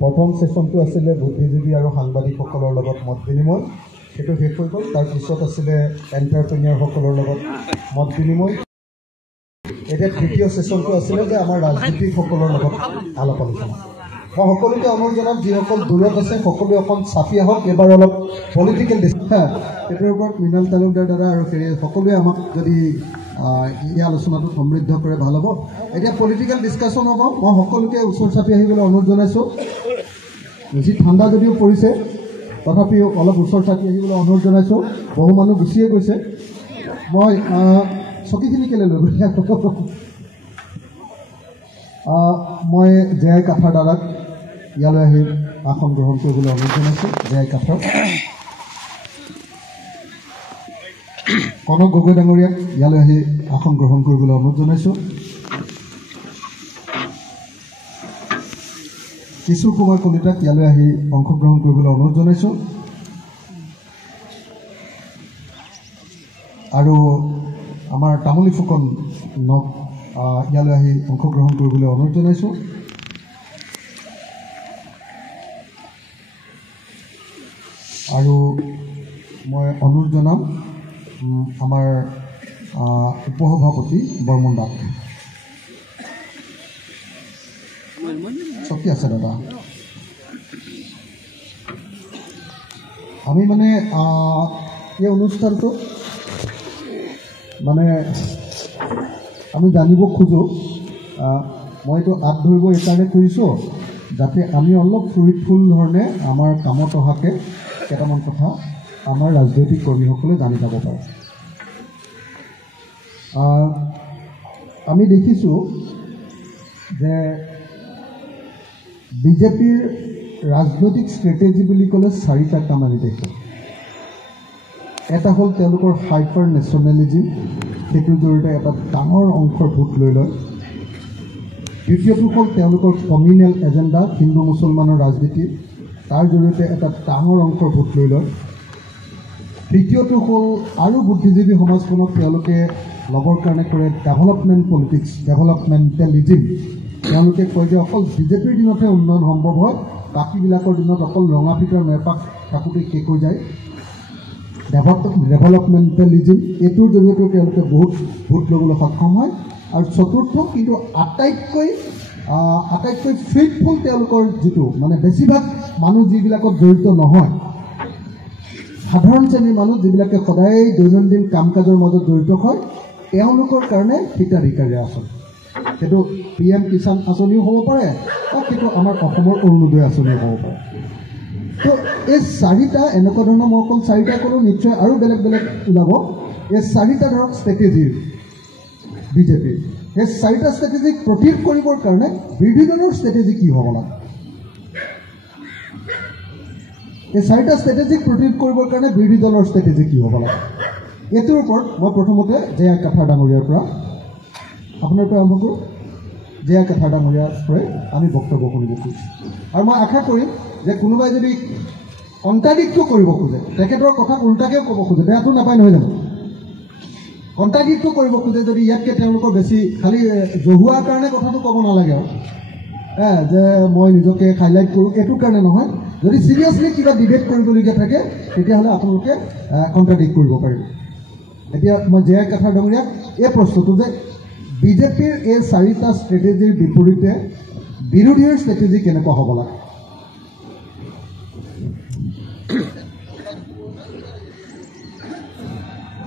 প্ৰথম সেশনটো আছিলে বুদ্ধিজীৱী আৰু সাংবাদিকসকলৰ লগত মত বিনিময়, সেইটো শেষ হৈ গ'ল। তাৰপিছত আছিলে এণ্টাৰপ্ৰেনিয়ৰসকলৰ লগত মত বিনিময়। এতিয়া তৃতীয় সেশনটো আছিলে যে আমাৰ ৰাজনীতিকসকলৰ লগত আলাপ আলোচনা। মই সকলোকে অনুৰোধ জনাম, যিসকল দূৰত আছে সকলোৱে অকণ চাপি আহক, এবাৰ অলপ পলিটিকেল সেইটোৰ ওপৰত মৃণাল তালুকদাৰ দাদা আৰু সকলোৱে আমাক যদি এই আলোচনাটো সমৃদ্ধ কৰে ভাল হ'ব। এতিয়া পলিটিকেল ডিছকাশ্যন হ'ব। মই সকলোকে ওচৰ চাপি আহিবলৈ অনুৰোধ জনাইছোঁ। বেছি ঠাণ্ডা যদিও পৰিছে তথাপিও অলপ ওচৰ চাপি আহিবলৈ অনুৰোধ জনাইছোঁ। বহু মানুহ গুচিয়ে গৈছে। মই চকীখিনি কেলৈ লৈ গৈ মই জে.আই. কাঠাৰ দাদাক ইয়ালৈ আহি আসন গ্ৰহণ কৰিবলৈ অনুৰোধ জনাইছোঁ। জে.আই. কাঠাৰ কনক গগৈ ডাঙৰীয়াক ইয়ালৈ আহি আসন গ্ৰহণ কৰিবলৈ অনুৰোধ জনাইছোঁ। কিশোৰ কুমাৰ কলিতাক ইয়ালৈ আহি অংশগ্ৰহণ কৰিবলৈ অনুৰোধ জনাইছোঁ। আৰু আমাৰ তামুলী ফুকনক ইয়ালৈ আহি অংশগ্ৰহণ কৰিবলৈ অনুৰোধ জনাইছোঁ। আৰু মই অনুৰোধ জনাম আমাৰ উপসভাপতি বৰ্মন দাক। চকী আছে দাদা। আমি মানে এই অনুষ্ঠানটো মানে আমি জানিব খোজোঁ। মই এইটো আঁত ধৰিব এইকাৰণে কৰিছোঁ যাতে আমি অলপ ফ্ৰুইটফুল ধৰণে আমাৰ কামত অহাকৈ কেইটামান কথা আমাৰ ৰাজনৈতিক কৰ্মীসকলে জানি যাব পাৰে। আমি দেখিছোঁ যে বিজেপিৰ ৰাজনৈতিক ষ্ট্ৰেটেজি বুলি ক'লে 4টা কাম আমি দেখোঁ। এটা হ'ল তেওঁলোকৰ হাইপাৰ নেশ্যনেলিজিম, সেইটোৰ জৰিয়তে এটা ডাঙৰ অংশৰ ভোট লৈ লয়। দ্বিতীয়টো হ'ল তেওঁলোকৰ কমিউনেল এজেণ্ডা, হিন্দু মুছলমানৰ ৰাজনীতি, তাৰ জৰিয়তে এটা ডাঙৰ অংশৰ ভোট লৈ লয়। তৃতীয়টো হ'ল আৰু বুদ্ধিজীৱী সমাজখনক তেওঁলোকে ল'বৰ কাৰণে কৰে ডেভেলপমেণ্ট পলিটিক্স, ডেভেলপমেণ্টেলিজিম। তেওঁলোকে কয় যে অকল বিজেপিৰ দিনতহে উন্নয়ন সম্ভৱ হয়, বাকীবিলাকৰ দিনত অকল ৰঙা ফিটাৰ মেৰপাক থাকোঁতেই শেষ হৈ যায়। ডেভেলপমেণ্টেলিজিম, এইটোৰ জৰিয়তেও তেওঁলোকে বহুত ভোট ল'বলৈ সক্ষম হয়। আৰু চতুৰ্থ কিন্তু আটাইতকৈ ফেইথফুল তেওঁলোকৰ যিটো মানে বেছিভাগ মানুহ যিবিলাকত জড়িত নহয়, সাধাৰণ শ্ৰেণীৰ মানুহ যিবিলাকে সদায় দৈনন্দিন কাম কাজৰ মাজত জড়িত হয়, তেওঁলোকৰ কাৰণে হিতাধিকাৰী আঁচনি। সেইটো PM কিষাণ আঁচনিও হ'ব পাৰে বা সেইটো আমাৰ অসমৰ অৰুণোদয় আঁচনিও হ'ব পাৰে। তো এই 4টা এনেকুৱা ধৰণৰ, মই অকল 4টা কৰোঁ, নিশ্চয় আৰু বেলেগ বেলেগ ওলাব। এই 4টা ধৰক ষ্ট্ৰেটেজিৰ বিজেপিৰ, সেই 4টা ষ্ট্ৰেটেজিক প্ৰতিৰোধ কৰিবৰ কাৰণে বিৰোধী দলৰ ষ্ট্ৰেটেজি কি হ'ব লাগে? এই 4টা ষ্ট্ৰেটেজিক প্ৰতিৰোধ কৰিবৰ কাৰণে বিৰোধী দলৰ ষ্ট্ৰেটেজি কি হ'ব লাগে? এইটোৰ ওপৰত মই প্ৰথমতে জে.আই. কাঠাৰ ডাঙৰীয়াৰ পৰা আপোনাৰ পৰা আৰম্ভ কৰোঁ। জে.আই. কাঠাৰ ডাঙৰীয়াৰ পৰাই আমি বক্তব্য কৰিব খুজিছোঁ। আৰু মই আশা কৰিম যে কোনোবাই যদি কণ্ট্ৰাডিক্টটো কৰিব খোজে, তেখেতৰ কথা উল্টাকৈও ক'ব খোজে, বেয়াটো নাপায় নহয় জানো? কণ্ট্ৰাডিক্টটো কৰিব খোজে যদি ইয়াতকৈ তেওঁলোকৰ বেছি খালি জহুৱাৰ কাৰণে কথাটো ক'ব নালাগে আৰু যে মই নিজকে হাইলাইট কৰোঁ, এইটোৰ কাৰণে নহয়। যদি চিৰিয়াছলি কিবা ডিবেট কৰিবলগীয়া থাকে তেতিয়াহ'লে আপোনালোকে কণ্ট্ৰাডিক্ট কৰিব পাৰিব। এতিয়া মই জে.আই. কাঠাৰ ডাঙৰীয়াক এই প্ৰশ্নটো যে বিজেপিৰ এই 4টা ষ্ট্ৰেটেজিৰ বিপৰীতে বিৰোধীৰ ষ্ট্ৰেটেজি কেনেকুৱা হ'ব লাগে?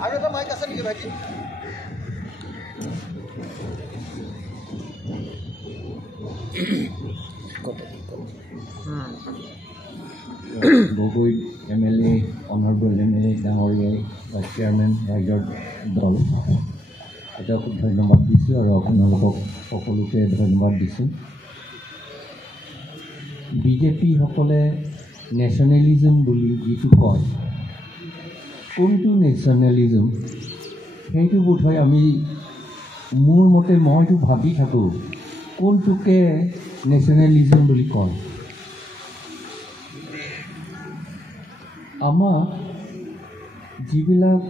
আৰু এটা মাইক আছে নেকি ভাইটি? গগৈ MLA, অনাৰেবল MLA ডাঙৰীয়াই, চেয়াৰমেন ৰাইজৰ দল, এটা খুব ধন্যবাদ দিছোঁ আৰু আপোনালোকক সকলোকে ধন্যবাদ দিছোঁ। বিজেপিসকলে নেশ্যনেলিজম বুলি যিটো কয়, কোনটো নেশ্যনেলিজম সেইটো বোধহয় আমি মোৰ মতে মইতো ভাবি থাকোঁ কোনটোকে নেশ্যনেলিজম বুলি কয়। আমাক যিবিলাক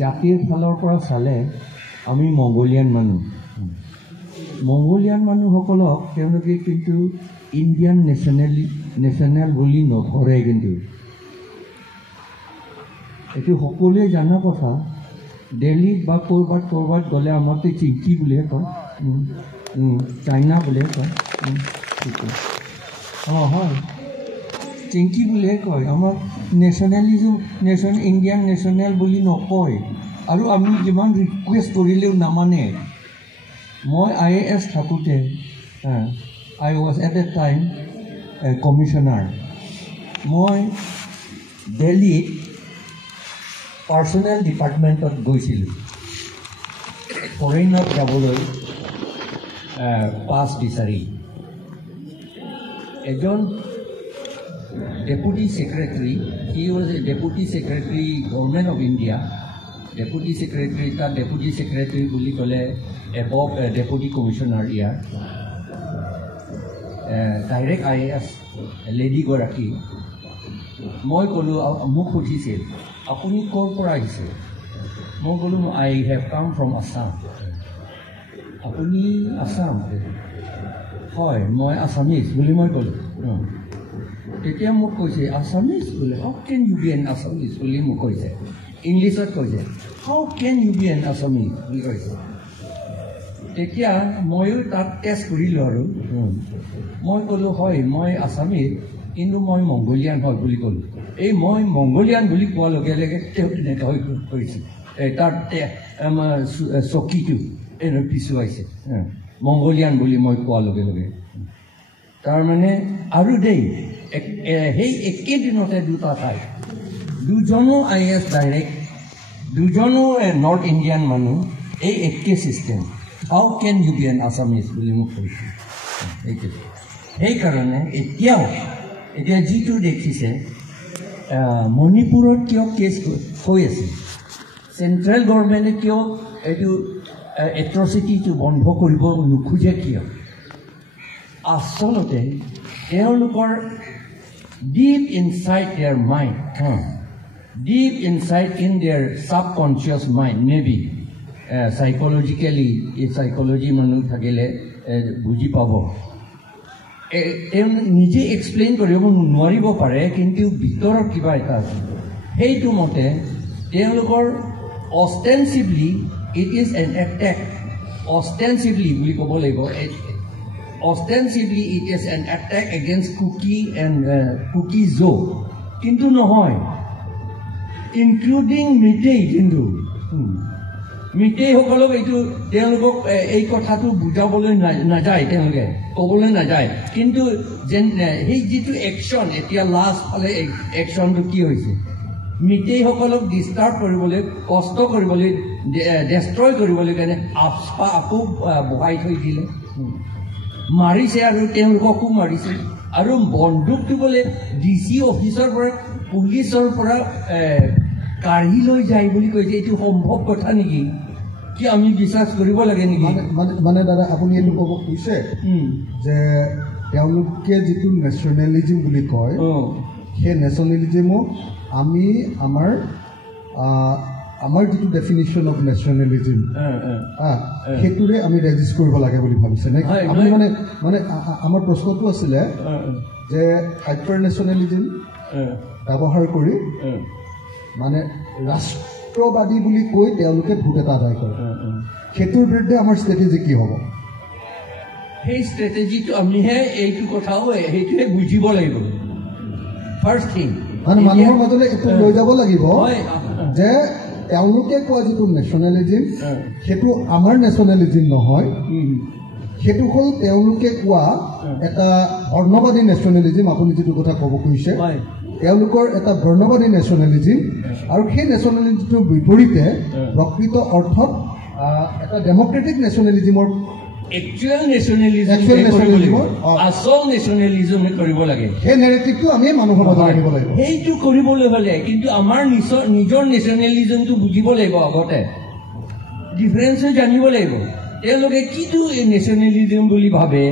জাতিৰ ফালৰ পৰা চালে আমি মংগোলিয়ান মানুহ, মংগোলিয়ান মানুহসকলক তেওঁলোকে কিন্তু ইণ্ডিয়ান নেশ্যনেল বুলি নধৰে, কিন্তু এইটো সকলোৱে জানা কথা। দিল্লীত বা ক'ৰবাত গ'লে আমাৰতো চিংকি বুলিহে কয়, চাইনা বুলিহে কয়, হয় চিংকি বুলিহে কয়। আমাক ইণ্ডিয়ান নেশ্যনেল বুলি নকয়, আৰু আমি যিমান ৰিকুৱেষ্ট কৰিলেও নামানে। মই IAS থাকোঁতে, I was at that time commissioner, মই দিল্লীত পাৰ্চনেল ডিপাৰ্টমেণ্টত গৈছিলোঁ ফৰেইনত যাবলৈ পাছ বিচাৰি। এজন deputy secretary, he was a deputy secretary government of India. Deputy secretary, তাত ডেপুটি ছেক্ৰেটাৰী বুলি ক'লে এবভ ডেপুটি কমিশ্যনাৰ ইয়াৰ, ডাইৰেক্ট IAS লেডিগৰাকী। মই ক'লোঁ, মোক সুধিছিল আপুনি ক'ৰ পৰা আহিছে? মই ক'লোঁ I have come from Assam। আপুনি আছাম? হয়, মই আছামিজ বুলি মই ক'লোঁ। তেতিয়া মোক কৈছে আছামিজ বোলে, how can you be an Assamese বুলি মোক কৈছে, ইংলিছত কৈছে, how can you be an Assamese বুলি কৈছে। তেতিয়া ময়ো তাত টেষ্ট কৰিলোঁ আৰু মই ক'লোঁ হয় মই আছামিজ, কিন্তু মই মংগোলিয়ান হয় বুলি ক'লোঁ। এই মই মংগোলিয়ান বুলি কোৱাৰ লগে লগে তেওঁ তেনেকৈ হৈ কৰিছে, তাত আমাৰ চকীটো পিছুৱাইছে, মংগোলিয়ান বুলি মই কোৱাৰ লগে লগে। তাৰমানে আৰু দেই, সেই একেদিনতে দুটা ঠাই, দুজনো IAS ডাইৰেক্ট, দুজনো নৰ্থ ইণ্ডিয়ান মানুহ, এই একে system, how can you be an Assamese বুলি মোক কৈছে। সেইকাৰণে এতিয়া যিটো দেখিছে মণিপুৰত কিয় কেছ হৈ আছে, চেণ্ট্ৰেল গভৰ্ণমেণ্টে কিয় এইটো এট্ৰচিটিটো বন্ধ কৰিব নোখোজে কিয়? আচলতে তেওঁলোকৰ deep inside their mind, deep inside in their subconscious mind, maybe psychologically, এই চাইকলজি মানুহ থাকিলে বুজি পাব, তেওঁ নিজে এক্সপ্লেইন কৰিব নোৱাৰিব পাৰে, কিন্তু ভিতৰত কিবা এটা আছে। সেইটো মতে তেওঁলোকৰ ostensibly it is an attack, ostensibly বুলি ক'ব লাগিব, ostensibly it is an attack against Kuki Zo, কিন্তু নহয়, ইনক্লুডিং মিটেই। কিন্তু মিটেইসকলক এইটো তেওঁলোকক এই কথাটো বুজাবলৈ নাযায়, তেওঁলোকে ক'বলৈ নাযায়, কিন্তু যেন সেই যিটো একশ্যন, এতিয়া লাষ্ট ফালে একশ্যনটো কি হৈছে, মিটেইসকলক ডিষ্টাৰ্ব কৰিবলৈ, কষ্ট কৰিবলৈ, ডেষ্ট্ৰয় কৰিবলৈ কাৰণে আকৌ বহাই থৈ দিলে, মাৰিছে, আৰু তেওঁলোককো মাৰিছে, আৰু বন্দুকটো বোলে DC অফিচৰ পৰা, পুলিচৰ পৰা কাঢ়ি লৈ যায় বুলি কৈছে। এইটো সম্ভৱ কথা নেকি? কি আমি বিশ্বাস কৰিব লাগে নেকি? মানে দাদা আপুনি এইটো ক'ব কৈছে যে তেওঁলোকে যিটো নেশ্যনেলিজিম বুলি কয়, সেই নেশ্যনেলিজিমক আমি আমাৰ যিটো ডেফিনিশ্যন অফ নেশ্যনেলিজিম সেইটোৰে আমি ৰেজিষ্ট কৰিব লাগে বুলি ভাবিছে নে? আপুনি মানে আমাৰ প্ৰশ্নটো আছিলে যে হাইপাৰ নেশ্যনেলিজিম ব্যৱহাৰ কৰি মানে ৰাষ্ট্ৰবাদী বুলি কৈ তেওঁলোকে ভোট এটা আদায় কৰে, সেইটোৰ বিৰুদ্ধে আমাৰ ষ্ট্ৰেটেজি কি হ'ব? সেই ষ্ট্ৰেটেজিটো আমিহে এইটো কথাও সেইটোৱে বুজিব লাগিব। ফাৰ্ষ্ট থিং মানে মানুহৰ মাজলৈ এইটো লৈ যাব লাগিব যে তেওঁলোকে কোৱা যিটো নেশ্যনেলিজিম সেইটো আমাৰ নেশ্যনেলিজিম নহয়, সেইটো হ'ল তেওঁলোকে কোৱা এটা বৰ্ণবাদী নেশ্যনেলিজিম। আপুনি যিটো কথা ক'ব খুজিছে, তেওঁলোকৰ এটা বৰ্ণবাদী নেশ্যনেলিজিম, আৰু সেই নেশ্যনেলিজিমটোৰ বিপৰীতে প্ৰকৃত অৰ্থত এটা ডেমক্ৰেটিক নেশ্যনেলিজিমৰ একচুৱেল নেশ্যনেলিজিম, আচল নেশ্যনেলিজিম কৰিব লাগে। সেই নেৰেটিভটো আমি মানুহৰ মাজত আনিব লাগিব। সেইটো কৰিবলৈ হ'লে কিন্তু আমাৰ নিজৰ নেশ্যনেলিজিমটো বুজিব লাগিব, আগতে ডিফাৰেঞ্চো জানিব লাগিব। তেওঁলোকে কিটো নেশ্যনেলিজিম বুলি ভাবে,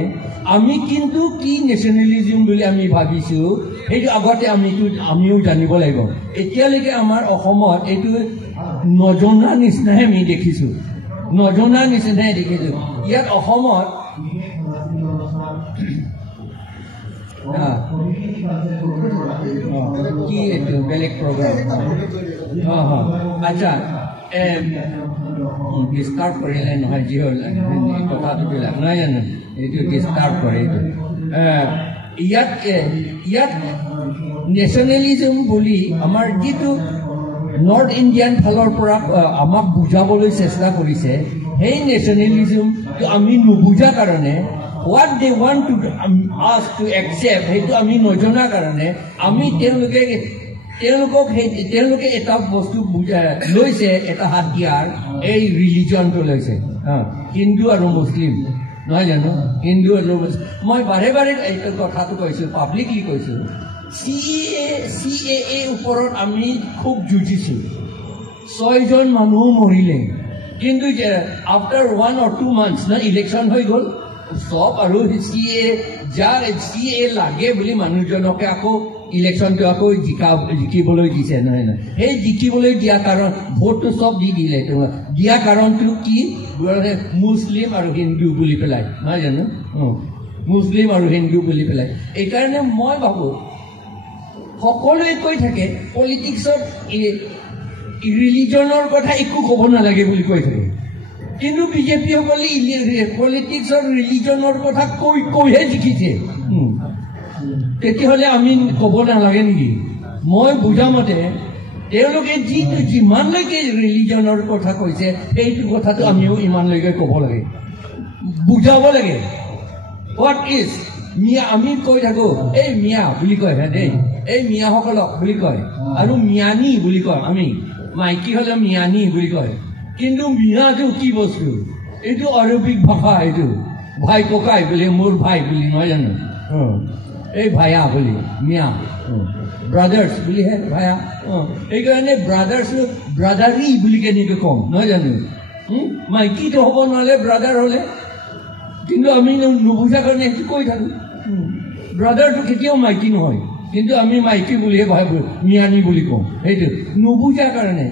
আমি কিন্তু কি নেশ্যনেলিজিম বুলি আমি ভাবিছোঁ, সেইটো আগতে আমিও জানিব লাগিব। এতিয়ালৈকে আমাৰ অসমত এইটো নজনা নিচিনাহে আমি দেখিছোঁ। নজনা নিচিনাই দেখিছোঁ ইয়াত অসমত কি এইটো বেলেগ প্ৰগ্ৰাম আচ্ছা ডিষ্টাৰ্ব কৰিলে নহয় যি হ'ল কথাটো বিলাক নহয় জানো এইটো ডিষ্টাৰ্ব কৰে এইটো ইয়াত নেশ্যনেলিজম বুলি আমাৰ যিটো নৰ্থ ইণ্ডিয়ান ফালৰ পৰা আমাক বুজাবলৈ চেষ্টা কৰিছে সেই নেশ্যনেলিজমটো আমি নুবুজা কাৰণে what they want to us to accept সেইটো আমি নজনা কাৰণে আমি তেওঁলোকে এটা বস্তু লৈছে এটা হাতিয়াৰ এই ৰিলিজনটো লৈছে হিন্দু আৰু মুছলিম নহয় জানো হিন্দু আৰু মই বাৰে বাৰে এইটো কথাটো কৈছোঁ পাব্লিকলি কৈছোঁ CAA ওপৰত আমি খুব যুঁজিছোঁ 6 জন মানুহ মৰিলে কিন্তু আফটাৰ 1 or 2 months না ইলেকশ্যন হৈ গ'ল সব আৰু CAA লাগে বুলি মানুহজনকে আকৌ ইলেকশ্যনটো আকৌ জিকিবলৈ দিছে নহয় নহয় সেই জিকিবলৈ দিয়া কাৰণ ভোটটো চব দি দিলে দিয়া কাৰণটো কি মুছলিম আৰু হিন্দু বুলি পেলাই নহয় জানো মুছলিম আৰু হিন্দু বুলি পেলাই এইকাৰণে মই ভাবোঁ সকলোৱে কৈ থাকে পলিটিক্সত ৰিলিজনৰ কথা একো ক'ব নালাগে বুলি কৈ থাকে কিন্তু বিজেপিসকলে পলিটিক্সৰ ৰিলিজনৰ কথা কৈহে জিকিছে তেতিয়াহ'লে আমি ক'ব নালাগে নেকি মই বুজামতে তেওঁলোকে যিমানলৈকে ৰিলিজনৰ কথা কৈছে সেইটো কথাটো আমিও ইমানলৈকে ক'ব লাগে বুজাব লাগে হোৱাট ইজ মিয়া আমি কৈ থাকোঁ এই মিয়া বুলি কয় দেই এই মিয়াসকলক বুলি কয় আৰু মিয়ানী বুলি কয় আমি মাইকী হ'লে মিয়ানী বুলি কয় কিন্তু মিয়াটো কি বস্তু এইটো আৰবিক ভাষা এইটো ভাই ককাই বুলি মোৰ ভাই বুলি নহয় জানো এই ভায়া বুলি মিয়া ব্ৰাদাৰ্ছ বুলিহে ভায়া এইকাৰণে ব্ৰাদাৰী বুলি কেনেকৈ কম নহয় জানো মাইকীটো হ'ব নহ'লে ব্ৰাদাৰ হ'লে কিন্তু আমি নুবুজা কাৰণে সেইটো কৈ থাকোঁ ব্ৰাদাৰটো কেতিয়াও মাইকী নহয় কিন্তু আমি মাইকী বুলিহে ভাবোঁ মিয়ানী বুলি কওঁ সেইটো নুবুজা কাৰণে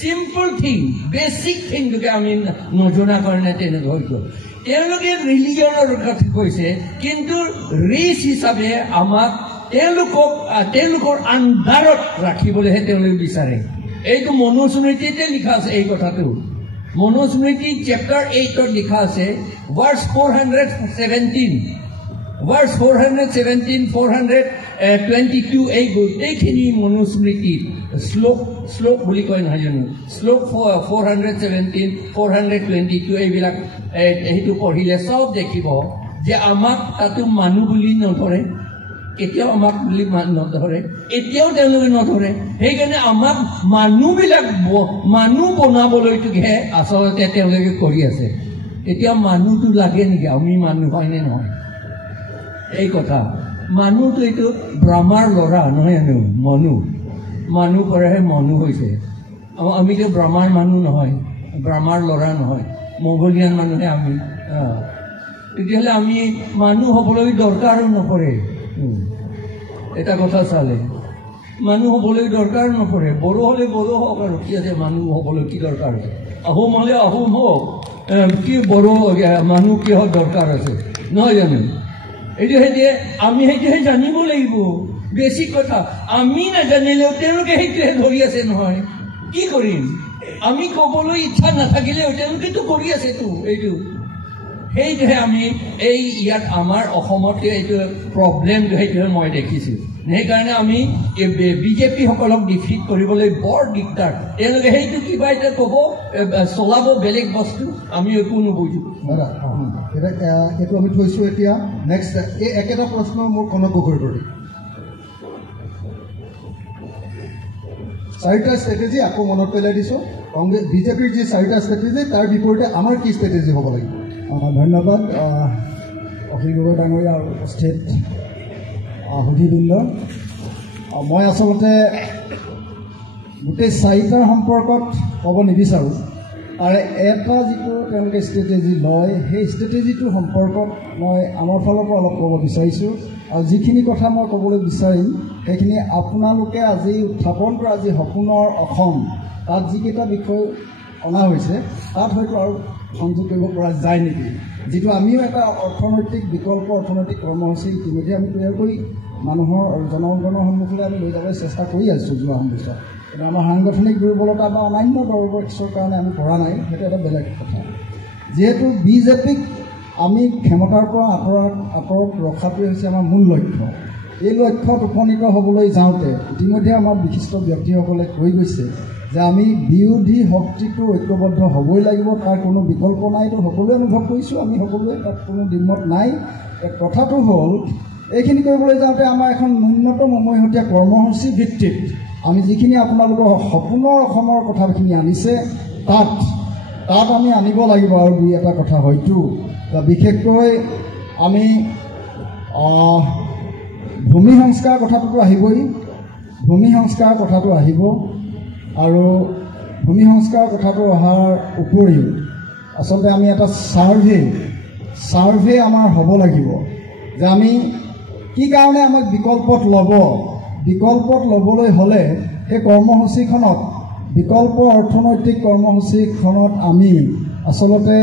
চিম্পল থিং বেচিক থিংটোকে আমি নজনা কাৰণে তেনেকৈ হৈ গ'ল তেওঁলোকে ৰিলিজনৰ কথা কৈছে কিন্তু ৰেচ হিচাপে আমাক তেওঁলোকৰ আণ্ডাৰত ৰাখিবলৈহে তেওঁলোকে বিচাৰে এইটো মনুস্মৃতিতে লিখা আছে এই কথাটো মনুস্মৃতি চেপ্টাৰ 8ত লিখা আছে ভাৰ্ছ 417 ভাৰ্ছ 417 422 এই গোটেইখিনি মনুস্মৃতি শ্লোক বুলি কয় নহয় জানো শ্লোক 417 422 এইবিলাক সেইটো পঢ়িলে চব দেখিব যে আমাক তাতো মানুহ বুলি নধৰে কেতিয়াও আমাক বুলি নধৰে এতিয়াও তেওঁলোকে নধৰে সেইকাৰণে আমাক মানুহ বনাবলৈটোহে আচলতে তেওঁলোকে কৰি আছে এতিয়া মানুহটো লাগে নেকি আমি মানুহ হয়নে নহয় এই কথা মানুহটো এইটো ব্ৰহ্মাৰ ল'ৰা নহয় জানো মানুহ পৰাহে মানুহ হৈছে আমিতো ব্ৰহ্মাৰ মানুহ নহয় ব্ৰহ্মাৰ ল'ৰা নহয় মংগোলিয়ান মানুহে আমি তেতিয়াহ'লে আমি মানুহ হ'বলৈ দৰকাৰো নপৰে এটা কথা চালে মানুহ হ'বলৈ দৰকাৰ নপৰে বড়ো হ'লে বড়ো হওক আৰু কি আছে মানুহ হ'বলৈ কি দৰকাৰ আছে আহোম হ'লে আহোম হওক কি বড়ো মানুহ কিহৰ দৰকাৰ আছে নহয় জানো এইটো সেইটোৱে আমি সেইটোহে জানিব লাগিব বেছি কথা আমি নাজানিলেও তেওঁলোকে সেইটোহে ধৰি আছে নহয় কি কৰিম আমি ক'বলৈ ইচ্ছা নাথাকিলেও তেওঁলোকেতো কৰি আছেতো এইটো সেইটোহে আমি এই ইয়াত আমাৰ অসমতে এইটো প্ৰব্লেমটো সেইটোহে মই দেখিছোঁ সেইকাৰণে আমি বিজেপিসকলক ডিফিট কৰিবলৈ বৰ দিগদাৰ তেওঁলোকে সেইটো কিবা এটা ক'ব চলাব বেলেগ বস্তু আমি একো নুবুজো এইটো আমি থৈছোঁ এতিয়া নেক্সট এই একেটা প্ৰশ্ন মোৰ কনক গগৈৰ চাৰিটা ষ্ট্ৰেটেজি আকৌ মনত পেলাই দিছোঁ কংগ্ৰেছ বিজেপিৰ যি চাৰিটা ষ্ট্ৰেটেজি তাৰ বিপৰীতে আমাৰ কি ষ্ট্ৰেটেজি হ'ব লাগিব ধন্যবাদ অখিল গগৈ ডাঙৰীয়া আৰু উপস্থিত সুধীবৃন্দ মই আচলতে গোটেই চাৰিটাৰ সম্পৰ্কত ক'ব নিবিচাৰোঁ আৰু এটা যিটো তেওঁলোকে ষ্ট্ৰেটেজি লয় সেই ষ্ট্ৰেটেজিটোৰ সম্পৰ্কত মই আমাৰ ফালৰ পৰা অলপ ক'ব বিচাৰিছোঁ আৰু যিখিনি কথা মই ক'বলৈ বিচাৰিম সেইখিনি আপোনালোকে আজি উত্থাপন কৰা আজি সপোনৰ অসম তাত যিকেইটা বিষয় অনা হৈছে তাত হয়তো আৰু সংযোগ কৰিব পৰা যায় নেকি, যিটো আমিও এটা অৰ্থনৈতিক বিকল্প অৰ্থনৈতিক কৰ্মসূচী ইতিমধ্যে আমি তৈয়াৰ কৰি মানুহৰ জনগণৰ সন্মুখলৈ আমি লৈ যাবলৈ চেষ্টা কৰি আছোঁ যোৱা বছৰ। কিন্তু আমাৰ সাংগঠনিক দুৰ্বলতা বা অন্যান্য দৰবৰৰ কাৰণে আমি পৰা নাই, সেইটো এটা বেলেগ কথা। যিহেতু বিজেপিক আমি ক্ষমতাৰ পৰা আঁতৰত ৰখাটোৱে হৈছে আমাৰ মূল লক্ষ্য। এই লক্ষ্যত উপনীত হ'বলৈ যাওঁতে ইতিমধ্যে আমাৰ বিশিষ্ট ব্যক্তিসকলে কৈ গৈছে যে আমি বিৰোধী শক্তিটো ঐক্যবদ্ধ হ'বই লাগিব, তাৰ কোনো বিকল্প নাই। এইটো সকলোৱে অনুভৱ কৰিছোঁ, আমি সকলোৱে তাত কোনো দ্বিমত নাই। কথাটো হ'ল এইখিনি কৰিবলৈ যাওঁতে আমাৰ এখন ন্যূনতম উমৈহতীয়া কৰ্মসূচী ভিত্তিত আমি যিখিনি আপোনালোকৰ সপোনৰ অসমৰ কথাখিনি আনিছে তাত আমি আনিব লাগিব। আৰু দুই এটা কথা হয়তো বিশেষকৈ আমি ভূমি সংস্কাৰ কথাটোতো আহিবই, ভূমি সংস্কাৰ কথাটো আহিব। আৰু ভূমি সংস্কাৰ কথাটো অহাৰ উপৰিও আচলতে আমি এটা ছাৰ্ভে আমাৰ হ'ব লাগিব যে আমি কি কাৰণে আমাক বিকল্পত ল'বলৈ হ'লে সেই কৰ্মসূচীখনত বিকল্প অৰ্থনৈতিক কৰ্মসূচীখনত আমি আচলতে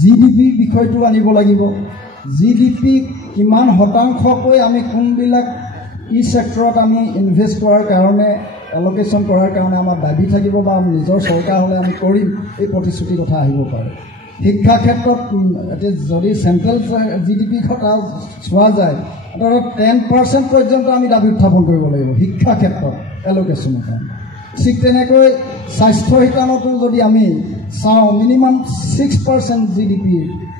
GDP বিষয়টো আনিব লাগিব। GDP কিমান শতাংশকৈ আমি কোনবিলাক চেক্টৰত আমি ইনভেষ্ট কৰাৰ কাৰণে এল'কেশ্যন কৰাৰ কাৰণে আমাৰ দাবী থাকিব বা নিজৰ চৰকাৰ হ'লে আমি কৰিম, এই প্ৰতিশ্ৰুতিৰ কথা আহিব পাৰে। শিক্ষা ক্ষেত্ৰত এতিয়া যদি চেণ্ট্ৰেল GDP কথা চোৱা যায়, 10% পৰ্যন্ত আমি দাবী উত্থাপন কৰিব লাগিব শিক্ষা ক্ষেত্ৰত এল'কেশ্যনৰ কাৰণে। ঠিক তেনেকৈ স্বাস্থ্য শিতানতো যদি আমি চাওঁ মিনিমাম 6% GDP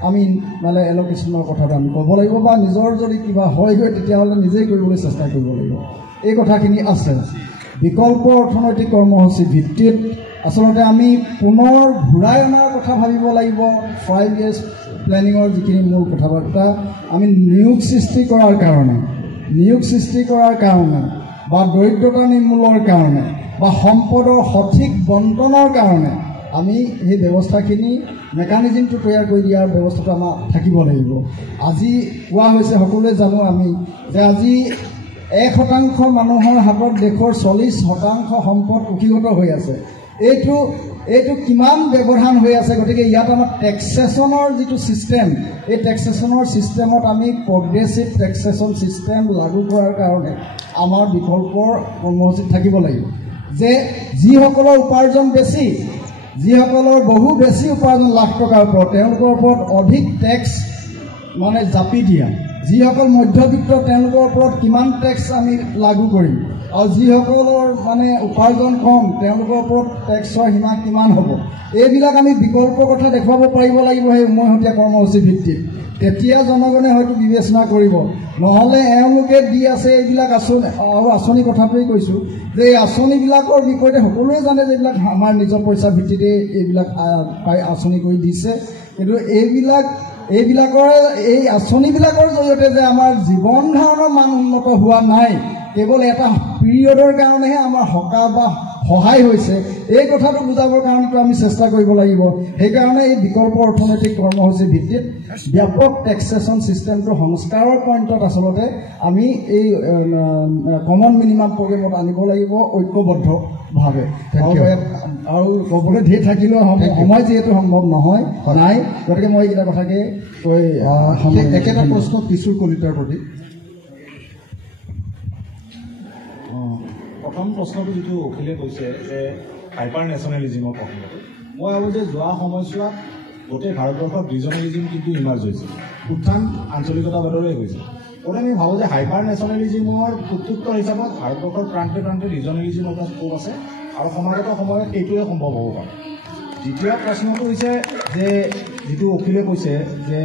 আমি মানে এল'কেশ্যনৰ কথাটো আমি ক'ব লাগিব, বা নিজৰ যদি কিবা হয়গৈ তেতিয়াহ'লে নিজেই কৰিবলৈ চেষ্টা কৰিব লাগিব। এই কথাখিনি আছে। বিকল্প অৰ্থনৈতিক কৰ্মসূচী ভিত্তিত আচলতে আমি পুনৰ ঘূৰাই অনাৰ কথা ভাবিব লাগিব। 5 years প্লেনিঙৰ যিখিনি মূল কথা বাৰ্তা আমি নিয়োগ সৃষ্টি কৰাৰ কাৰণে বা দৰিদ্ৰতা নিৰ্মূলৰ কাৰণে বা সম্পদৰ সঠিক বণ্টনৰ কাৰণে আমি সেই ব্যৱস্থাখিনি মেকানিজিমটো তৈয়াৰ কৰি দিয়াৰ ব্যৱস্থাটো আমাৰ থাকিব লাগিব। আজি কোৱা হৈছে, সকলোৱে জানো আমি যে আজি 1% মানুহৰ হাতত দেশৰ 40% সম্পদ কুক্ষিগত হৈ আছে। এইটো কিমান ব্যৱধান হৈ আছে। গতিকে ইয়াত আমাৰ টেক্সেশ্যনৰ যিটো ছিষ্টেম, এই টেক্সেশ্যনৰ ছিষ্টেমত আমি প্ৰগ্ৰেছিভ টেক্সেশ্যন ছিষ্টেম লাগু কৰাৰ কাৰণে আমাৰ বিকল্পৰ কৰ্মসূচীত থাকিব লাগিব যে যিসকলৰ উপাৰ্জন বেছি, যিসকলৰ বহু বেছি উপাৰ্জন লাখ টকাৰ ওপৰত, তেওঁলোকৰ ওপৰত অধিক টেক্স মানে জাপি দিয়া। যিসকল মধ্যবিত্ত তেওঁলোকৰ ওপৰত কিমান টেক্স আমি লাগু কৰিম, আৰু যিসকলৰ মানে উপাৰ্জন কম তেওঁলোকৰ ওপৰত টেক্সৰ সীমা কিমান হ'ব, এইবিলাক আমি বিকল্পৰ কথা দেখুৱাব পাৰিব লাগিব সেই উমৈহতীয়া কৰ্মসূচী ভিত্তিত। তেতিয়া জনগণে হয়তো বিবেচনা কৰিব। নহ'লে এওঁলোকে দি আছে এইবিলাক আঁচনি, আৰু আঁচনি কথাটোৱেই কৈছোঁ যে এই আঁচনিবিলাকৰ বিপৰীতে সকলোৱে জানে যে এইবিলাক আমাৰ নিজৰ পইচা ভিত্তিতে এইবিলাক আঁচনি কৰি দিছে। কিন্তু এই আঁচনিবিলাকৰ জৰিয়তে যে আমাৰ জীৱন ধাৰণৰ মান উন্নত হোৱা নাই, কেৱল এটা পিৰিয়ডৰ কাৰণেহে আমাৰ সকাহ বা সহায় হৈছে, এই কথাটো বুজাবৰ কাৰণেতো আমি চেষ্টা কৰিব লাগিব। সেইকাৰণে এই বিকল্প অৰ্থনৈতিক কৰ্মসূচী ভিত্তিত ব্যাপক টেক্সেশ্যন ছিষ্টেমটো সংস্কাৰৰ পইণ্টত আচলতে আমি এই কমন মিনিমাম প্ৰগ্ৰেমত আনিব লাগিব ঐক্যবদ্ধভাৱে। আৰু ক'বলৈ ধেৰ থাকিলেও সময় যিহেতু সম্ভৱ নহয় নাই, গতিকে মই এইকেইটা কথাকে কৈ একেটা প্ৰশ্ন কিশোৰ কলিতাৰ প্ৰতি। প্ৰথম প্ৰশ্নটো যিটো অখিলে কৈছে যে হাইপাৰ নেশ্যনেলিজিমৰ প্ৰসংগটো, মই ভাবোঁ যে যোৱা সময়ছোৱাত গোটেই ভাৰতবৰ্ষত ৰিজনেলিজিম কিন্তু ইমাৰ্জ হৈছে, উত্থান আঞ্চলিকতাবাদৰে হৈছে। গতিকে আমি ভাবোঁ যে হাইপাৰ নেশ্যনেলিজিমৰ প্ৰত্যুত্তৰ হিচাপত ভাৰতবৰ্ষৰ প্ৰান্তে প্ৰান্তে ৰিজনেলিজিমৰ এটা স্কোপ আছে, আৰু সমাগত সময়ত এইটোৱে সম্ভৱ হ'ব পাৰে। দ্বিতীয় প্ৰশ্নটো হৈছে যে যিটো অখিলে কৈছে যে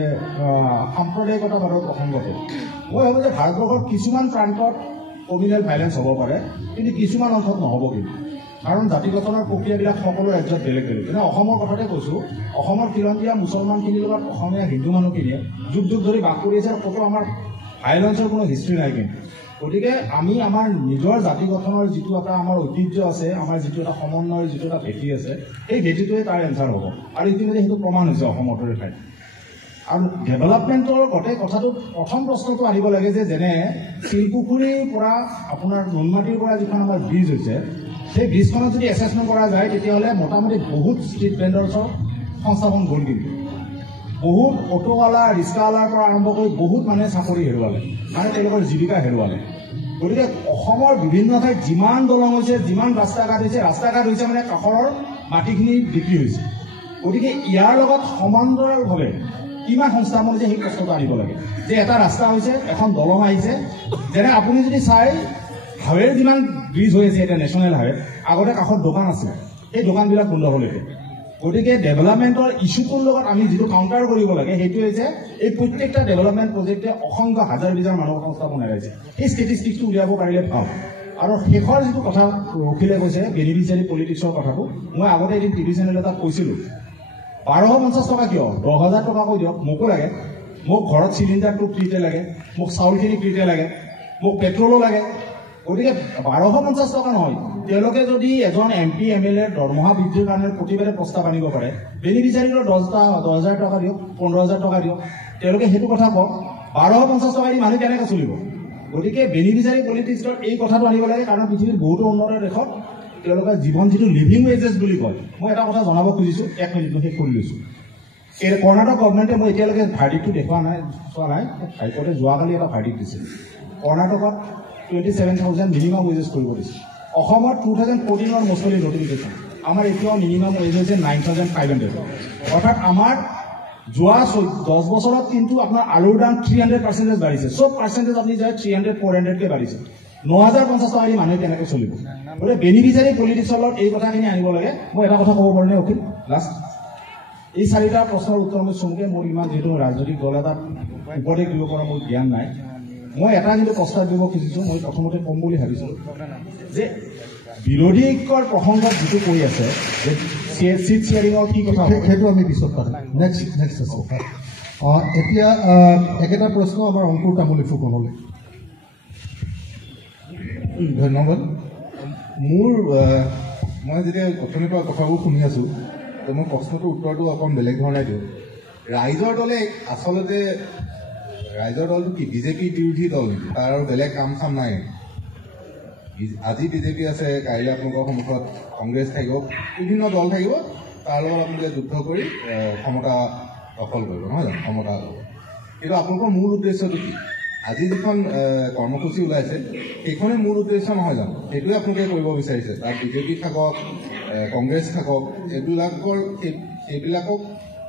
সাম্প্ৰদায়িকতাবাদৰ প্ৰসংগটো, মই ভাবোঁ যে ভাৰতবৰ্ষৰ কিছুমান প্ৰান্তত কমিউনেল ভাইলেঞ্চ হ'ব পাৰে, কিন্তু কিছুমান অংশত নহ'ব। কিন্তু কাৰণ জাতি গঠনৰ প্ৰক্ৰিয়াবিলাক সকলো ৰাজ্যত বেলেগ বেলেগ। কিন্তু অসমৰ কথাতে কৈছোঁ, অসমৰ খিলঞ্জীয়া মুছলমানখিনিৰ লগত অসমীয়া হিন্দু মানুহখিনিয়ে যুগ যুগ ধৰি বাস কৰি আছে, ক'তো আমাৰ ভাইলেঞ্চৰ কোনো হিষ্ট্ৰী নাই। কিন্তু গতিকে আমি আমাৰ নিজৰ জাতি গঠনৰ যিটো এটা আমাৰ ঐতিহ্য আছে, আমাৰ যিটো এটা সমন্বয়ৰ যিটো এটা ভেটি আছে, সেই ভেটিটোৱে তাৰ এনচাৰ হ'ব, আৰু ইতিমধ্যে সেইটো প্ৰমাণ হৈছে অসমৰ দৰে ঠাইত। আৰু ডেভেলপমেণ্টৰ গোটেই কথাটো প্ৰথম প্ৰশ্নটো আহিব লাগে যে যেনে শিলপুখুৰীৰ পৰা আপোনাৰ নুনমাটিৰ পৰা যিখন আমাৰ ব্ৰিজ হৈছে, সেই ব্ৰিজখনত যদি এছেছমেণ্ট কৰা যায় তেতিয়াহ'লে মোটামুটি বহুত ষ্ট্ৰীট ভেণ্ডাৰ্ছৰ সংস্থাপন গ'ল কিন্তু বহুত অটোৱালা ৰিক্সাৱালাৰ পৰা আৰম্ভ কৰি বহুত মানুহে চাকৰি হেৰুৱালে মানে তেওঁলোকৰ জীৱিকা হেৰুৱালে গতিকে অসমৰ বিভিন্ন ঠাইত যিমান দলং হৈছে যিমান ৰাস্তা ঘাট হৈছে মানে কাষৰৰ মাটিখিনি বিক্ৰী হৈছে গতিকে ইয়াৰ লগত সমান্তৰালভাৱে কিমান সংস্থাপন হৈছে সেই প্ৰশ্নটো আনিব লাগে যে এটা ৰাস্তা হৈছে এখন দলং আহিছে যেনে আপুনি যদি চাই হাইৱেৰ যিমান ব্ৰিজ হৈ আছে এতিয়া নেশ্যনেল হাইৱে আগতে কাষত দোকান আছিল সেই দোকানবিলাক বন্ধ হ'ল এতিয়া গতিকে ডেভেলপমেণ্টৰ ইছ্যুটোৰ লগত আমি যিটো কাউণ্টাৰ কৰিব লাগে সেইটো হৈছে এই প্ৰত্যেকটা ডেভেলপমেণ্ট প্ৰজেক্টে অসংখ্য হাজাৰ বিজাৰ মানুহৰ সংস্থাপন হেৰাইছে এই ষ্টেটিষ্টিক্সটো উলিয়াব পাৰিলে ভাল আৰু শেষৰ যিটো কথা অখিলে কৈছে বেনিফিচিয়াৰী পলিটিক্সৰ কথাটো মই আগতে এদিন টিভি চেনেল এটাত কৈছিলোঁ 1250 টকা কিয় 10,000 টকা কৈ দিয়ক মোকো লাগে মোক ঘৰত চিলিণ্ডাৰটো ফ্ৰীতে লাগে মোক চাউলখিনি ফ্ৰীতে লাগে মোক পেট্ৰলো লাগে গতিকে 1250 টকা নহয় তেওঁলোকে যদি এজন MP MLA দৰমহা বৃদ্ধিৰ কাৰণে প্ৰতিবাৰে প্ৰস্তাৱ আনিব পাৰে বেনিফিচিয়াৰীৰ 10,000 টকা দিয়ক 15,000 টকা দিয়ক তেওঁলোকে সেইটো কথা কওক 1250 টকা দি মানুহ কেনেকৈ চলিব গতিকে বেনিফিচিয়াৰী পলিটিক্সৰ এই কথাটো আনিব লাগে কাৰণ পৃথিৱীৰ বহুতো উন্নত দেশত তেওঁলোকৰ জীৱন যিটো লিভিং ৱেজেছ বুলি কয় মই এটা কথা জনাব খুজিছোঁ 1 মিনিট শেষ কৰি লৈছোঁ এই কৰ্ণাটক গভৰ্ণমেণ্টে মই এতিয়ালৈকে ভাৰ্ডিক্টটো চোৱা নাই হাইকোৰ্টে যোৱাকালি এটা ভাৰ্ডিক্ট দিছিল কৰ্ণাটকত 27,000 মিনিমাম ৱেজেছ কৰিব দিছে অসমত 2014 মছলি নটিফিকেশ্যন আমাৰ এতিয়াও মিনিমাম ৱেজ হৈছে 9,500 অৰ্থাৎ আমাৰ যোৱা 10 বছৰত কিন্তু আপোনাৰ আলুৰ দাম 300% বাঢ়িছে চব পাৰ্চেণ্টেজ আপুনি যায় 300-400কে বাঢ়িছে 9,050 টকা দি মানুহে কেনেকৈ চলিব গতিকে বেনিফিচিয়াৰী পলিটিক্সৰ লগত এই কথাখিনি আনিব লাগে মই এটা কথা ক'ব পাৰোঁনে অখিল লাষ্ট এই 4টা প্ৰশ্নৰ উত্তৰ মই চমুকৈ মোৰ ইমান যিহেতু ৰাজনৈতিক দল এটাত উপদেশ দিব পৰা মোৰ জ্ঞান নাই মই এটা কিন্তু প্ৰস্তাৱ দিব খুজিছোঁ মই প্ৰথমতে ক'ম বুলি ভাবিছোঁ যে বিৰোধী ঐক্যৰ প্ৰসংগত যিটো কৈ আছে যে চিট শ্বেয়াৰিঙৰ কি কথা সেইটো আমি পিছত পাতিম নেক্সট আছে এতিয়া একেটা প্ৰশ্ন আমাৰ অংকুৰ তামুলী ফুকনলৈ ধন্যবাদ মোৰ মই যেতিয়া অথনিৰ পৰা কথাবোৰ শুনি আছোঁ তো মই প্ৰশ্নটোৰ উত্তৰটো অকণ বেলেগ ধৰণে দিওঁ ৰাইজৰ দলে আচলতে ৰাইজৰ দলটো কি বিজেপি বিৰোধী দল নেকি তাৰ আৰু বেলেগ কাম চাম নাই আজি বিজেপি আছে কাইলৈ আপোনালোকৰ সন্মুখত কংগ্ৰেছ থাকিব বিভিন্ন দল থাকিব তাৰ লগত আপোনালোকে যুদ্ধ কৰি ক্ষমতা দখল কৰিব নহয় জানো ক্ষমতা ল'ব কিন্তু আপোনালোকৰ মূল উদ্দেশ্যটো কি আজি যিখন কৰ্মসূচী ওলাইছে সেইখনে মূল উদ্দেশ্য নহয় জানো সেইটোৱে আপোনালোকে কৰিব বিচাৰিছে তাত বিজেপি থাকক কংগ্ৰেছ থাকক সেইবিলাকক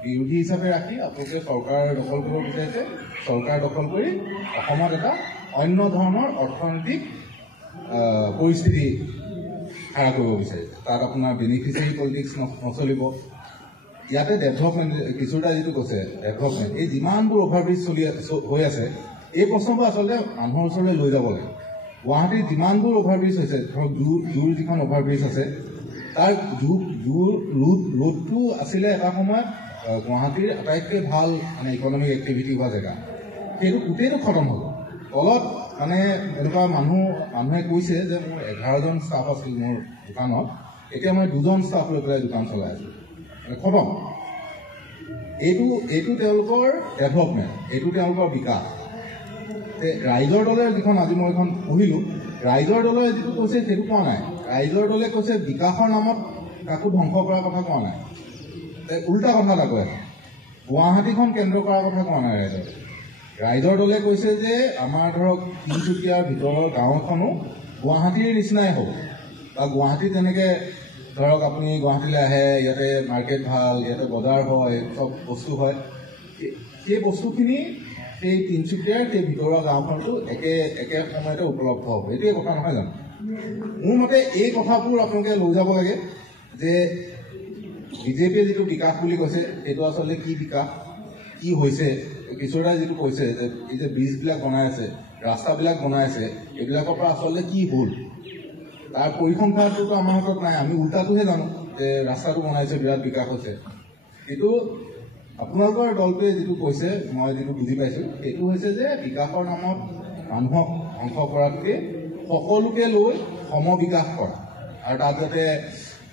বিৰোধী হিচাপে ৰাখি আপোনালোকে চৰকাৰ দখল কৰিব বিচাৰিছে চৰকাৰ দখল কৰি অসমত এটা অন্য ধৰণৰ অৰ্থনৈতিক পৰিস্থিতি খাৰা কৰিব বিচাৰিছে তাত আপোনাৰ বেনিফিচিয়াৰী পলিটিক্স নচলিব ইয়াতে ডেভেলপমেণ্ট কিছুটা যিটো কৈছে ডেভেলপমেণ্ট এই যিমানবোৰ অভাৰব্ৰিজ হৈ আছে এই প্ৰশ্নবোৰ আচলতে মানুহৰ ওচৰলৈ লৈ যাব লাগে গুৱাহাটীৰ যিমানবোৰ অভাৰব্ৰিজ হৈছে ধৰক জুৰ যিখন অভাৰব্ৰিজ আছে তাৰ জুৰ ৰোডটো আছিলে এটা সময়ত গুৱাহাটীৰ আটাইতকৈ ভাল মানে ইকনমিক এক্টিভিটি হোৱা জেগা সেইটো গোটেইটো খতম হ'ল তলত মানে এনেকুৱা মানুহে কৈছে যে মোৰ 11জন ষ্টাফ আছিল মোৰ দোকানত এতিয়া মই 2জন ষ্টাফ লৈ পেলাই দোকান চলাই আছোঁ খতম এইটো তেওঁলোকৰ ডেভেলপমেণ্ট এইটো তেওঁলোকৰ বিকাশ ৰাইজৰ দলে যিখন আজি মই এখন পঢ়িলোঁ ৰাইজৰ দলে যিটো কৈছে সেইটো কোৱা নাই ৰাইজৰ দলে কৈছে বিকাশৰ নামত কাকো ধ্বংস কৰাৰ কথা কোৱা নাই উল্টা কথা এটা কৈ আছে গুৱাহাটীখন কেন্দ্ৰ কৰাৰ কথা কোৱা নাই ৰাইজৰ দলে কৈছে যে আমাৰ ধৰক তিনিচুকীয়াৰ ভিতৰৰ গাঁও এখনো গুৱাহাটীৰ নিচিনাই হ'ব বা গুৱাহাটীত যেনেকৈ ধৰক আপুনি গুৱাহাটীলৈ আহে ইয়াতে মাৰ্কেট ভাল ইয়াতে বজাৰ হয় চব বস্তু হয় সেই বস্তুখিনি সেই তিনিচুকীয়াৰ সেই ভিতৰুৱা গাঁওখনতো একে সময়তে উপলব্ধ হ'ব এইটোৱে কথা নহয় জানো মোৰ মতে এই কথাবোৰ আপোনালোকে লৈ যাব লাগে যে বিজেপিয়ে যিটো বিকাশ বুলি কৈছে সেইটো আচলতে কি বিকাশ কি হৈছে কিশোৰদাই যিটো কৈছে যে এই যে ব্ৰিজবিলাক বনাই আছে ৰাস্তাবিলাক বনাই আছে এইবিলাকৰ পৰা আচলতে কি হ'ল তাৰ পৰিসংখ্যাটোতো আমাৰ হাতত নাই আমি উল্টাটোহে জানো যে ৰাস্তাটো বনাইছে বিৰাট বিকাশ হৈছে কিন্তু আপোনালোকৰ দলটোৱে যিটো কৈছে মই যিটো বুজি পাইছোঁ সেইটো হৈছে যে বিকাশৰ নামত মানুহক ধ্বংস কৰাতকৈ সকলোকে লৈ সমবিকাশ কৰা আৰু তাত যাতে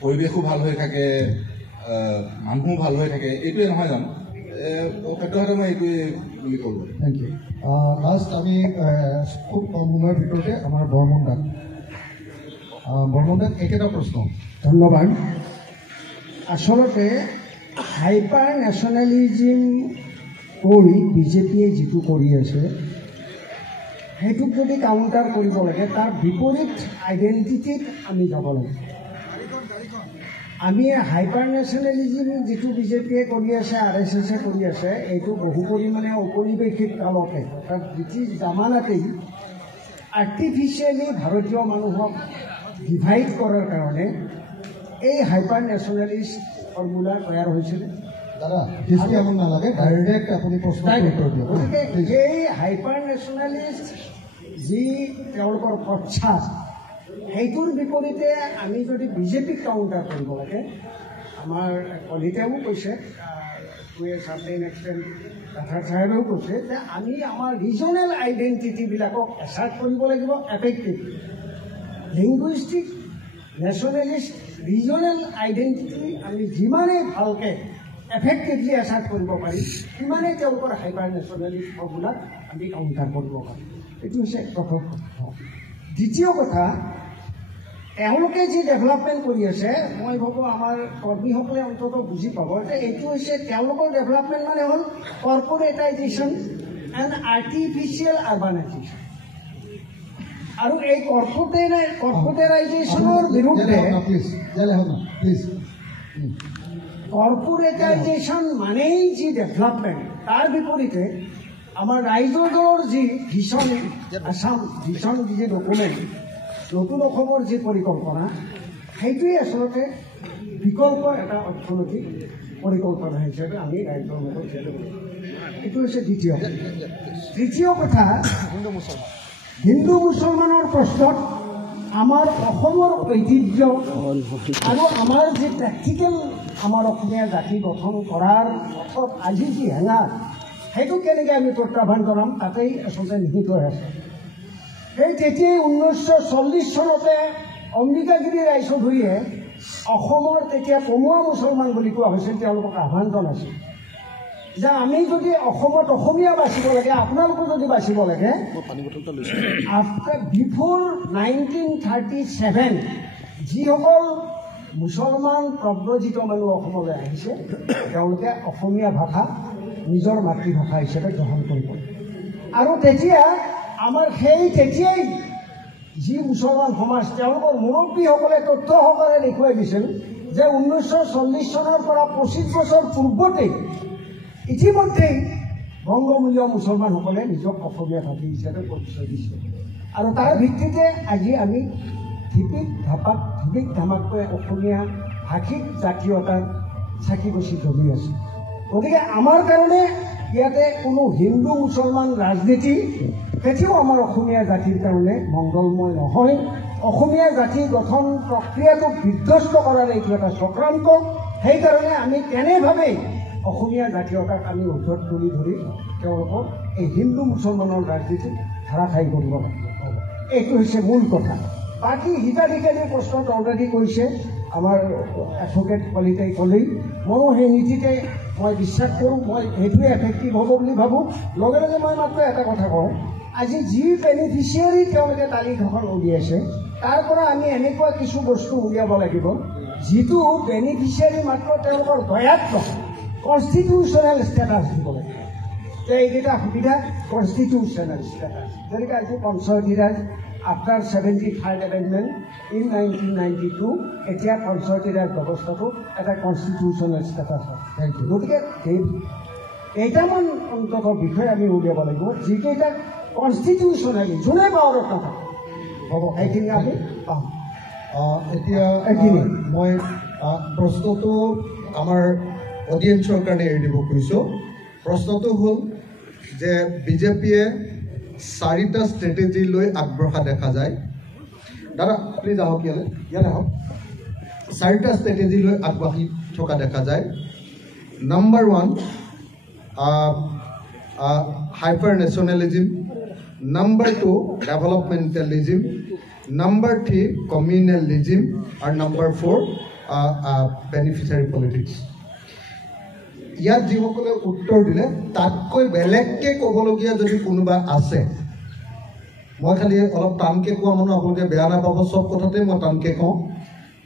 পৰিৱেশো ভাল হৈ থাকে মানুহো ভাল হৈ থাকে এইটোৱে নহয় জানো সদ্যহতে মই এইটোৱে বুলি ক'লোঁ থেংক ইউ লাষ্ট আমি খুব কম সময়ৰ ভিতৰতে আমাৰ বৰ্মন দাক একেটা প্ৰশ্ন ধন্যবাদ আচলতে হাইপাৰ নেশ্যনেলিজিম কৰি বিজেপিয়ে যিটো কৰি আছে সেইটোক যদি কাউণ্টাৰ কৰিব লাগে তাৰ বিপৰীত আইডেণ্টিটিত আমি যাব লাগে। আমি হাইপাৰ নেশ্যনেলিজিম যিটো বিজেপিয়ে কৰি আছে, RSSে কৰি আছে, এইটো বহু পৰিমাণে ঔপনিৱেশিক কালতে অৰ্থাৎ ব্ৰিটিছ জামানাতেই আৰ্টিফিচিয়েলি ভাৰতীয় মানুহক ডিভাইড কৰাৰ কাৰণে এই হাইপাৰ নেশ্যনেলিষ্ট ফৰ্মুলা তৈয়াৰ হৈছিল। দাদা হিষ্ট্ৰী আমাক নালাগে, ডাইৰেক্ট আপুনি প্ৰশ্ন উত্তৰ দিয়ক। গতিকে এই হাইপাৰ নেশ্যনেলিষ্ট যি তেওঁলোকৰ প্ৰচাৰ, সেইটোৰ বিপৰীতে আমি যদি বিজেপিক কাউণ্টাৰ কৰিব লাগে, আমাৰ কলিতাও কৈছে, চাৰ্টেইন এক্সটেণ্ট ৰাঠাৰ চাহেবেও কৈছে যে আমি আমাৰ ৰিজনেল আইডেণ্টিটিবিলাকক এছাৰ্ট কৰিব লাগিব effectively. Linguistic nationalist regional identity আমি যিমানেই ভালকৈ এফেক্টিভলি এছাৰ্ট কৰিব পাৰি, সিমানেই তেওঁলোকৰ হাইপাৰ নেশ্যনেলিষ্ট ফৰ্মুলাক আমি কাউণ্টাৰ কৰিব পাৰিম। এইটো হৈছে প্ৰথম কথা। দ্বিতীয় কথা, তেওঁলোকে যি ডেভেলপমেণ্ট কৰি আছে, মই ভাবোঁ আমাৰ কৰ্মীসকলে অন্ততঃ বুজি পাব যে এইটো হৈছে তেওঁলোকৰ ডেভেলপমেণ্ট মানে হ'ল কৰ্পৰেটাইজেশ্যন এণ্ড আৰ্টিফিচিয়েল আৰ্বানাইজেশ্যন। আৰু এই কৰ্পৰেটাইজেশ্যনৰ বিৰুদ্ধে কৰ্পৰেটাইজেশ্যন মানেই যি ডেভেলপমেণ্ট, তাৰ বিপৰীতে আমাৰ ৰাইজৰ দলৰ যি ভিছন আছাম ভিছন যি ডকুমেণ্ট, নতুন অসমৰ যি পৰিকল্পনা, সেইটোৱেই আচলতে বিকল্প এটা অৰ্থনৈতিক পৰিকল্পনা হিচাপে আমি ৰাইজৰ লগত চলিব। এইটো হৈছে দ্বিতীয়। তৃতীয় কথা, হিন্দু মুছলমানৰ প্ৰশ্নত আমাৰ অসমৰ ঐতিহ্য আৰু আমাৰ যি প্ৰেক্টিকেল আমাৰ অসমীয়া জাতি গঠন কৰাৰ পথত আজি যি হেঙাৰ, সেইটো কেনেকৈ আমি প্ৰত্যাহ্বান কৰাম, তাতেই আচলতে নিহিত হৈ আছে। সেই তেতিয়াই 1940 চনতে অম্বিকাগিৰি ৰায়চৌধুৰীয়ে অসমৰ তেতিয়া কমুৱা মুছলমান বুলি কোৱা হৈছিল, তেওঁলোকক আহ্বান জনাইছিল যে আমি যদি অসমত অসমীয়া বাচিব লাগে, আপোনালোকো যদি বাচিব লাগে, বিফৰ 1937 যিসকল মুছলমান প্ৰব্ৰজিত মানুহ অসমলৈ আহিছে, তেওঁলোকে অসমীয়া ভাষা নিজৰ মাতৃভাষা হিচাপে গ্ৰহণ কৰিব। আৰু তেতিয়া আমাৰ তেতিয়াই যি মুছলমান সমাজ, তেওঁলোকৰ মুৰব্বীসকলে তথ্য সহকাৰে দেখুৱাই দিছিল যে 1940 চনৰ পৰা 25 বছৰ পূৰ্বতেই ইতিমধ্যেই বংগমূলীয় মুছলমানসকলে নিজক অসমীয়া ভাষী হিচাপে পৰিচয় দিছে। আৰু তাৰ ভিত্তিতে আজি আমি ধিপিক ধামাকৈ অসমীয়া ভাষিক জাতীয়তাৰ চাকি গছি জ্বলি আছো। গতিকে আমাৰ কাৰণে ইয়াতে কোনো হিন্দু মুছলমান ৰাজনীতি কেতিয়াও আমাৰ অসমীয়া জাতিৰ কাৰণে মংগলময় নহয়। অসমীয়া জাতি গঠন প্ৰক্ৰিয়াটোক বিধ্বস্ত কৰাৰ এইটো এটা চক্ৰান্ত। সেইকাৰণে আমি তেনেভাৱেই অসমীয়া জাতীয়তাক আমি ওচৰত তুলি ধৰি তেওঁলোকক এই হিন্দু মুছলমানৰ ৰাজনীতিত ধাৰাশায়ী কৰিব লাগিব। এইটো হৈছে মূল কথা। বাকী হিতাধিকাৰীৰ প্ৰশ্নত অলৰেডি কৈছে আমাৰ এডভোকেট কলিতাই ক'লেই, ময়ো সেই নীতিতে মই বিশ্বাস কৰোঁ, মই সেইটোৱে এফেক্টিভ হ'ব বুলি ভাবোঁ। লগে লগে মই মাত্ৰ এটা কথা কওঁ, আজি যি বেনিফিচিয়াৰী তেওঁলোকে তালিকাখন উলিয়াইছে, তাৰ পৰা আমি এনেকুৱা কিছু বস্তু উলিয়াব লাগিব যিটো বেনিফিচিয়াৰী মাত্ৰ তেওঁলোকৰ দয়াত নহয়, কনষ্টিটিউচনেল ষ্টেটাছ দিব লাগিব। যে এইকেইটা সুবিধা কনষ্টিটিউচনেল ষ্টেটাছ, যেনেকৈ আজি Panchayati Raj after 73rd amendment in 1992 এতিয়া পঞ্চায়তী ৰাজ ব্যৱস্থাটো এটা কনষ্টিটিউচনেল ষ্টেটাছ হয়। গতিকে কেইটামান অন্তত বিষয় আমি উলিয়াব লাগিব যিকেইটা কনষ্টিটিউচনেলি যোনে পাৱাৰত নাথাকে হ'ব, সেইখিনি আমি পাম। এতিয়া মই প্ৰশ্নটো আমাৰ অডিয়েঞ্চৰ কাৰণে এৰি দিব খুজিছোঁ। প্ৰশ্নটো হ'ল যে বিজেপিয়ে 4টা ষ্ট্ৰেটেজি লৈ আগবঢ়া দেখা যায়। দাদা প্লিজ আহক, ইয়ালে আহক। 4টা ষ্ট্ৰেটেজি লৈ আগবাঢ়ি থকা দেখা যায়। Number 1 hyper nationalism, number 2 ডেভেলপমেণ্টেলিজিম, number 3 কমিউনেলিজিম আৰু নাম্বাৰ 4 বেনিফিচিয়াৰী পলিটিক্স। ইয়াত যিসকলে উত্তৰ দিলে তাতকৈ বেলেগকৈ ক'বলগীয়া যদি কোনোবা আছে, মই খালি অলপ টানকৈ কোৱা মানুহ আপোনালোকে বেয়া নাপাব, চব কথাতে মই টানকৈ কওঁ।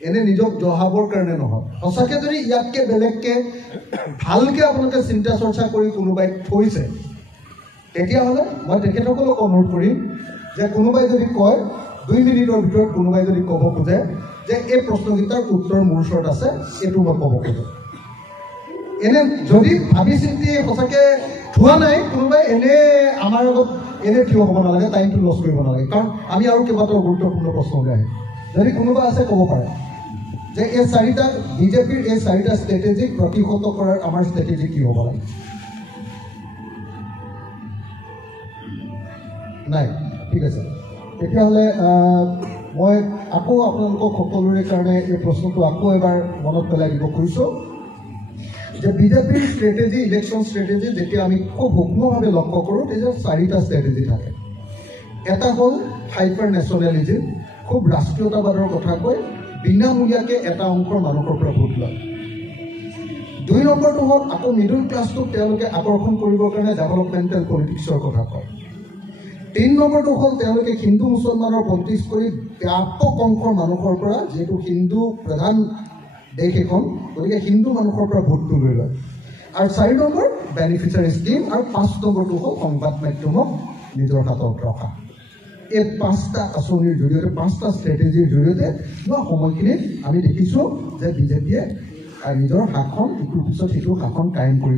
এনে নিজক জহাবৰ কাৰণে নহয় সঁচাকে যদি ইয়াতকে বেলেগকে ভালকে আপোনালোকে চিন্তা চৰ্চা কৰি কোনোবাই থৈছে তেতিয়াহ'লে মই তেখেতসকলক অনুৰোধ কৰিম যে কোনোবাই যদি কয় 2 মিনিটৰ ভিতৰত কোনোবাই যদি ক'ব খোজে যে এই প্ৰশ্নকেইটাৰ উত্তৰ মোৰ ওচৰত আছে এইটো মই ক'ব খোজো এনে যদি ভাবি চিন্তি সঁচাকে থোৱা নাই কোনোবাই এনে আমাৰ আগত এনে থিয় হ'ব নালাগে টাইমটো লছ কৰিব নালাগে কাৰণ আমি আৰু কেইবাটাও গুৰুত্বপূৰ্ণ প্ৰশ্ন উলিয়াই যদি কোনোবা আছে ক'ব পাৰে যে এই 4টা বিজেপিৰ এই 4টা ষ্ট্ৰেটেজিক প্ৰতিহত কৰাৰ আমাৰ ষ্ট্ৰেটেজি কি হ'ব লাগে নাই ঠিক আছে তেতিয়াহ'লে মই আকৌ আপোনালোকক সকলোৰে কাৰণে এই প্ৰশ্নটো আকৌ এবাৰ মনত পেলাই দিব খুজিছোঁ যে বিজেপিৰ ষ্ট্ৰেটেজি ইলেকশ্যন ষ্ট্ৰেটেজি যেতিয়া আমি খুব সূক্ষ্মভাৱে লক্ষ্য কৰোঁ তেতিয়া 4টা ষ্ট্ৰেটেজি থাকে এটা হ'ল হাইপাৰ নেশ্যনেলিজিম খুব ৰাষ্ট্ৰীয়তাবাদৰ কথা কৈ বিনামূলীয়াকৈ এটা অংশৰ মানুহৰ পৰা ভোট লয় 2 নম্বৰটো হ'ল আকৌ মিডল ক্লাছটোক তেওঁলোকে আকৰ্ষণ কৰিবৰ কাৰণে ডেভেলপমেণ্টেল পলিটিক্সৰ কথা কয় 3 নম্বৰটো হ'ল তেওঁলোকে হিন্দু মুছলমানৰ পলিটিক্স কৰি ব্যাপক অংশৰ মানুহৰ পৰা যিহেতু হিন্দু প্ৰধান দেশ এখন গতিকে হিন্দু মানুহৰ পৰা ভোটটো লৈ লয় আৰু 4 নম্বৰ বেনিফিচিয়াৰী স্কিম আৰু 5 নম্বৰটো হ'ল সংবাদ মাধ্যমক নিজৰ হাতত ৰখা এই 5টা আঁচনিৰ জৰিয়তে 5টা ষ্ট্ৰেটেজিৰ জৰিয়তে যোৱা সময়খিনিত আমি দেখিছোঁ যে বিজেপিয়ে নিজৰ শাসন ইটোৰ পিছত সিটো শাসন কায়েম কৰি